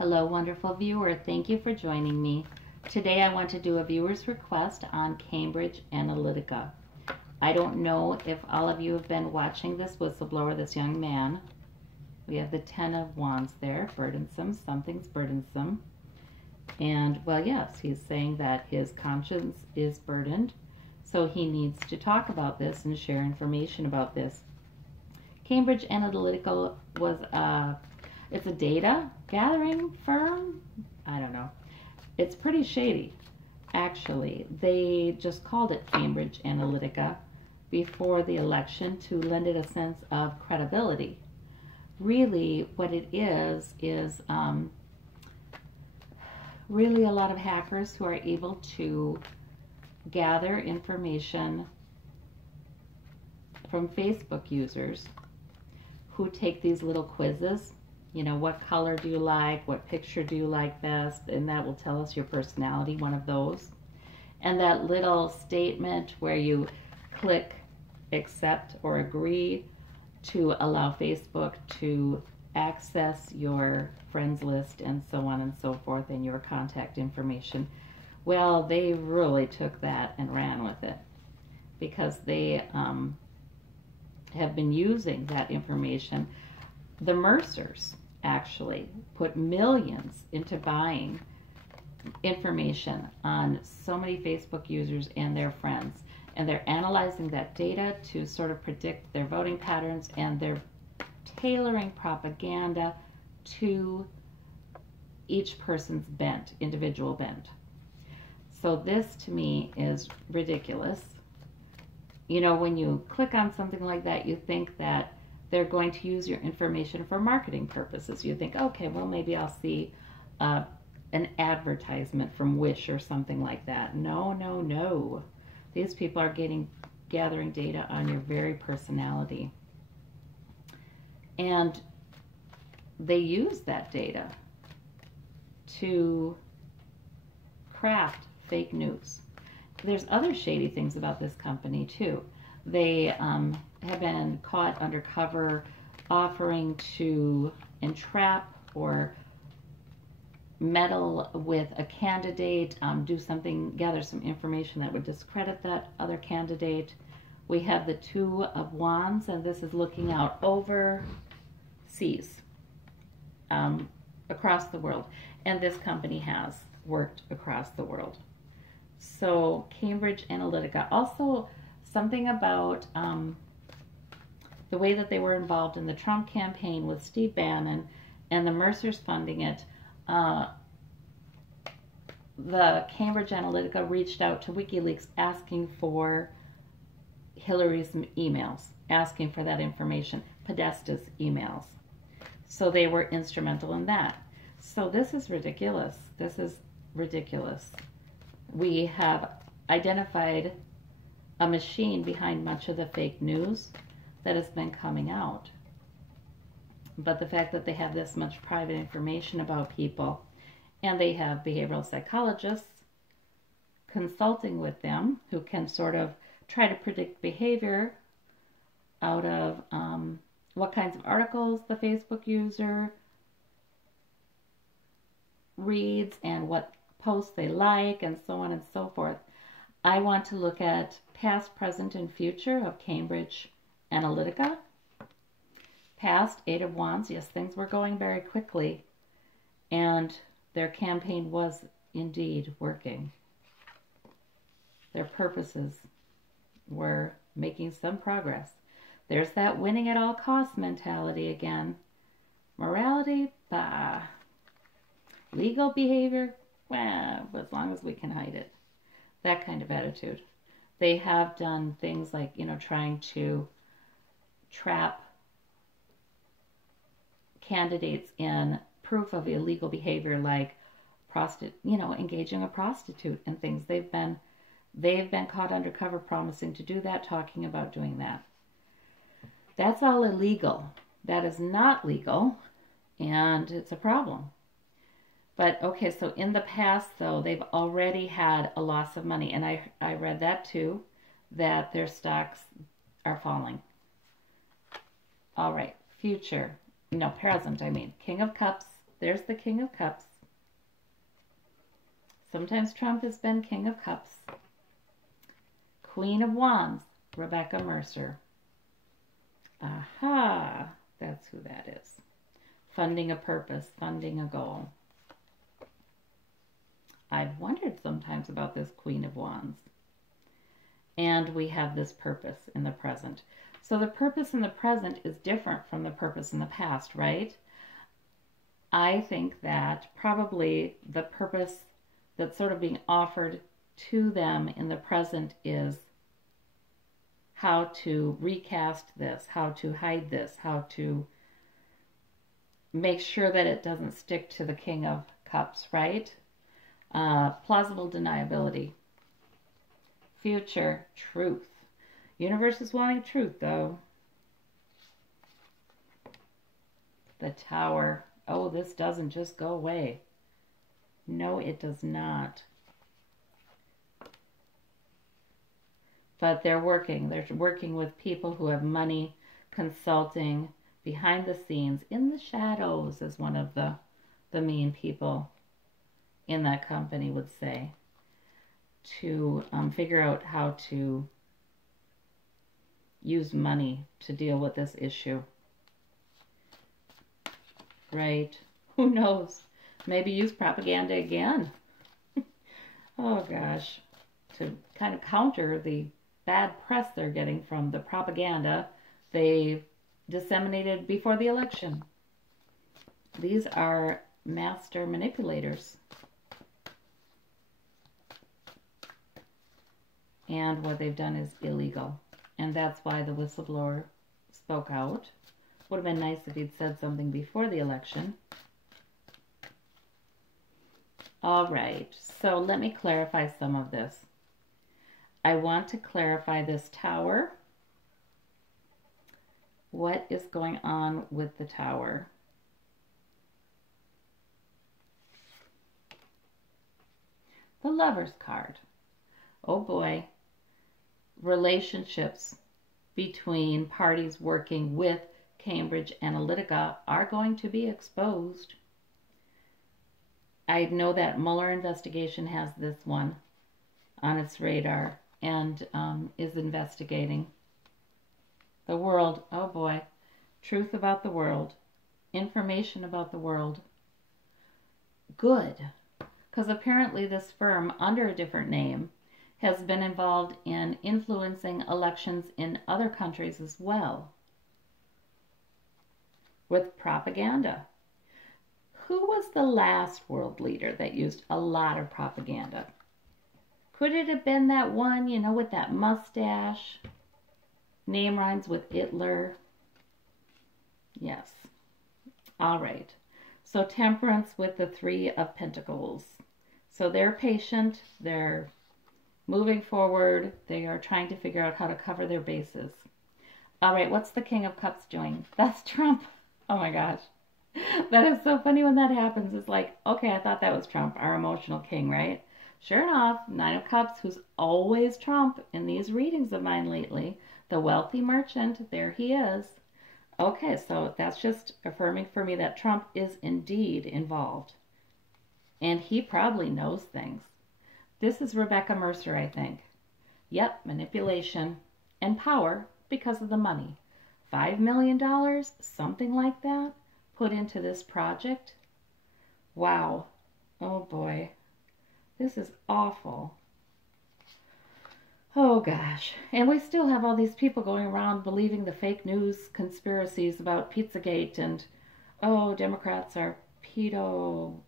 Hello, wonderful viewer. Thank you for joining me. Today I want to do a viewer's request on Cambridge Analytica. I don't know if all of you have been watching this whistleblower, this young man. We have the Ten of Wands there, burdensome, something's burdensome. And, well, yes, he's saying that his conscience is burdened, so he needs to talk about this and share information about this. Cambridge Analytica was it's a data gathering firm. I don't know. It's pretty shady, actually. They just called it Cambridge Analytica before the election to lend it a sense of credibility. Really, what it is really a lot of hackers who are able to gather information from Facebook users who take these little quizzes. You know, what color do you like? What picture do you like best? And that will tell us your personality, one of those. And that little statement where you click accept or agree to allow Facebook to access your friends list and so on and so forth and your contact information. Well, they really took that and ran with it because they have been using that information. The Mercers actually put millions into buying information on so many Facebook users and their friends, and they're analyzing that data to sort of predict their voting patterns, and they're tailoring propaganda to each person's bent, individual bent. So this to me is ridiculous. You know, when you click on something like that, you think that they're going to use your information for marketing purposes. You think, okay, well, maybe I'll see an advertisement from Wish or something like that. No, no, no. These people are gathering data on your very personality. And they use that data to craft fake news. There's other shady things about this company too. They have been caught undercover offering to entrap or meddle with a candidate, do something, gather some information that would discredit that other candidate. We have the Two of Wands, and this is looking out overseas, across the world. And this company has worked across the world. So Cambridge Analytica. Also, something about the way that they were involved in the Trump campaign with Steve Bannon and the Mercers funding it. The Cambridge Analytica reached out to WikiLeaks asking for Hillary's emails, asking for that information, Podesta's emails. So they were instrumental in that. So this is ridiculous. This is ridiculous. We have identified a machine behind much of the fake news that has been coming out. But the fact that they have this much private information about people, and they have behavioral psychologists consulting with them who can sort of try to predict behavior out of what kinds of articles the Facebook user reads and what posts they like and so on and so forth. I want to look at past, present, and future of Cambridge Analytica. Past, Eight of Wands. Yes, things were going very quickly, and their campaign was indeed working. Their purposes were making some progress. There's that winning at all costs mentality again. Morality, bah. Legal behavior, well, as long as we can hide it. That kind of attitude. They have done things like, you know, trying to trap candidates in proof of illegal behavior, like engaging a prostitute and things. They've been caught undercover promising to do that, talking about doing that. That's all illegal. That is not legal, and it's a problem. But, okay, so in the past, though, they've already had a loss of money. And I read that, too, that their stocks are falling. All right, future. No, present, I mean. King of Cups, There's the King of Cups. Sometimes Trump has been King of Cups. Queen of Wands, Rebecca Mercer. Aha, that's who that is. Funding a purpose, funding a goal. I've wondered sometimes about this Queen of Wands. And we have this purpose in the present. So the purpose in the present is different from the purpose in the past, right? I think that probably the purpose that's sort of being offered to them in the present is how to recast this, how to hide this, how to make sure that it doesn't stick to the King of Cups, right? Plausible deniability. Future, truth. Universe is wanting truth, though. The Tower. Oh, this doesn't just go away. No, it does not. But they're working. They're working with people who have money, consulting, behind the scenes, in the shadows, as one of the main people in that company would say, to figure out how to use money to deal with this issue. Right? Who knows? Maybe use propaganda again. Oh gosh. To kind of counter the bad press they're getting from the propaganda they disseminated before the election. These are master manipulators. And what they've done is illegal. And that's why the whistleblower spoke out. Would have been nice if he'd said something before the election. All right, so let me clarify some of this. I want to clarify this Tower. What is going on with the Tower? The Lover's card. Oh boy. Relationships between parties working with Cambridge Analytica are going to be exposed. I know that Mueller investigation has this one on its radar and is investigating. The world, oh boy, truth about the world, information about the world. Good, because apparently this firm, under a different name, has been involved in influencing elections in other countries as well, with propaganda. Who was the last world leader that used a lot of propaganda? Could it have been that one, you know, with that mustache? Name rhymes with Hitler. Yes. All right. So Temperance with the Three of Pentacles. So they're patient. They're moving forward. They are trying to figure out how to cover their bases. All right. What's the King of Cups doing? That's Trump. Oh my gosh. That is so funny when that happens. It's like, okay, I thought that was Trump, our emotional king, right? Sure enough, Nine of Cups, who's always Trump in these readings of mine lately, the wealthy merchant, there he is. Okay, so that's just affirming for me that Trump is indeed involved. And he probably knows things. This is Rebecca Mercer, I think. Yep, manipulation and power because of the money. $5 million, something like that, put into this project. Wow. Oh boy. This is awful. Oh gosh. And we still have all these people going around believing the fake news conspiracies about Pizzagate and, oh, Democrats are pedo,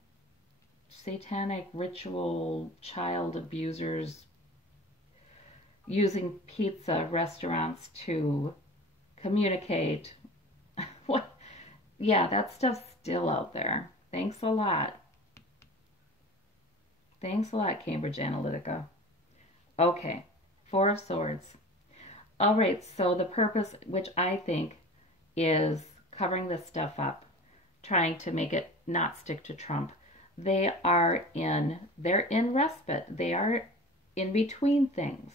satanic ritual child abusers using pizza restaurants to communicate. What? Yeah, that stuff's still out there. Thanks a lot. Thanks a lot, Cambridge Analytica. Okay, Four of Swords. All right, so the purpose, which I think is covering this stuff up, trying to make it not stick to Trump. They're in respite. They are in between things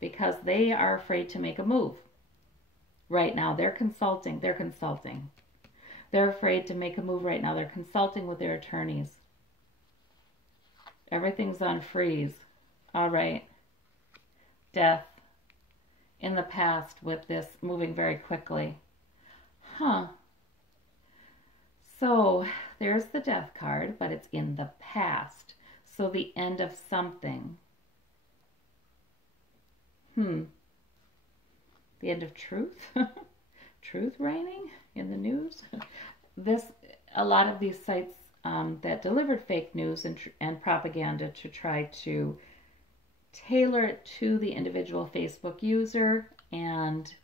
because they are afraid to make a move. Right now, they're consulting. They're afraid to make a move right now. They're consulting with their attorneys. Everything's on freeze. All right. Death in the past with this moving very quickly. Huh. So there's the death card, but it's in the past. So the end of something. The end of truth? Truth reigning in the news? A lot of these sites that delivered fake news and propaganda to try to tailor it to the individual Facebook user and,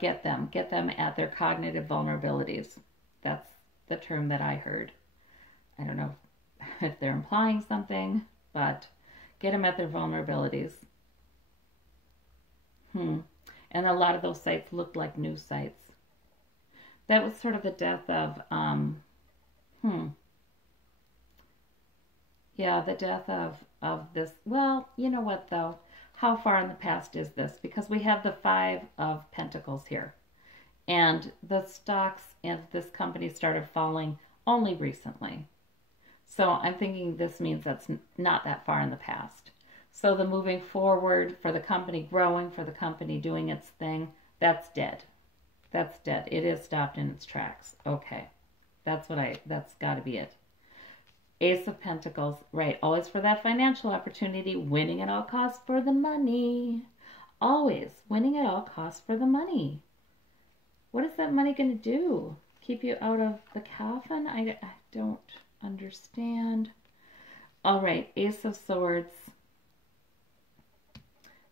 get them at their cognitive vulnerabilities. That's the term that I heard. I don't know if they're implying something, but get them at their vulnerabilities. And a lot of those sites looked like news sites. That was sort of the death of, yeah, the death of this. Well, you know what, though? How far in the past is this? Because we have the 5 of Pentacles here. And the stocks of this company started falling only recently. So I'm thinking this means that's not that far in the past. So the moving forward for the company growing, for the company doing its thing, that's dead. That's dead. It is stopped in its tracks. Okay. That's got to be it. Ace of Pentacles, right, always for that financial opportunity, winning at all costs for the money. Always winning at all costs for the money. What is that money going to do? Keep you out of the coffin? I don't understand. All right, Ace of Swords.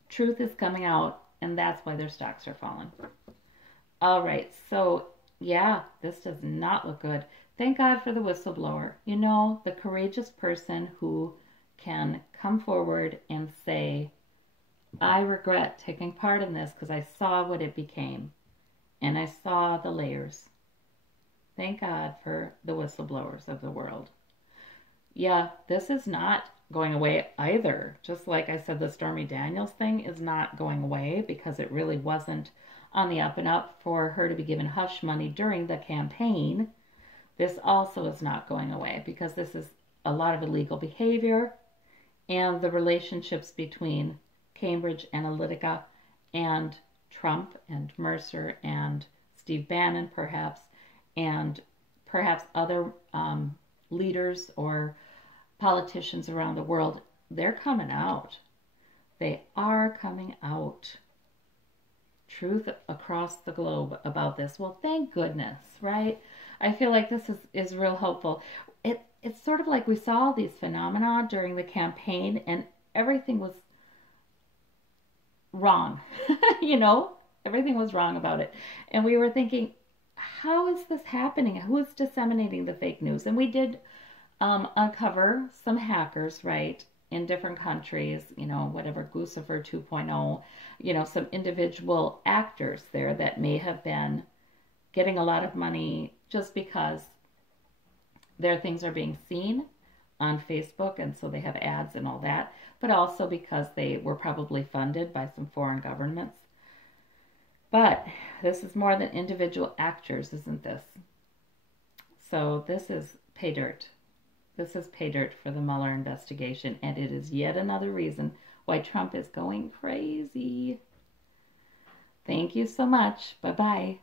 Truth is coming out, and that's why their stocks are falling. All right, so yeah, this does not look good. Thank God for the whistleblower. The courageous person who can come forward and say, I regret taking part in this because I saw what it became and I saw the layers. Thank God for the whistleblowers of the world. Yeah, this is not going away either. Just like I said, the Stormy Daniels thing is not going away because it really wasn't on the up and up for her to be given hush money during the campaign. This also is not going away because this is a lot of illegal behavior, and the relationships between Cambridge Analytica and Trump and Mercer and Steve Bannon perhaps, and perhaps other leaders or politicians around the world, they're coming out. They are coming out. Truth across the globe about this. Well, thank goodness, right? I feel like this is real hopeful. It's sort of like we saw these phenomena during the campaign and everything was wrong. Everything was wrong about it. And we were thinking, how is this happening? Who is disseminating the fake news? And we did uncover some hackers, right, in different countries, whatever, Lucifer 2.0, some individual actors there that may have been getting a lot of money just because their things are being seen on Facebook, and so they have ads and all that, but also because they were probably funded by some foreign governments. But this is more than individual actors, isn't this? So this is pay dirt. This is pay dirt for the Mueller investigation, and it is yet another reason why Trump is going crazy. Thank you so much. Bye-bye.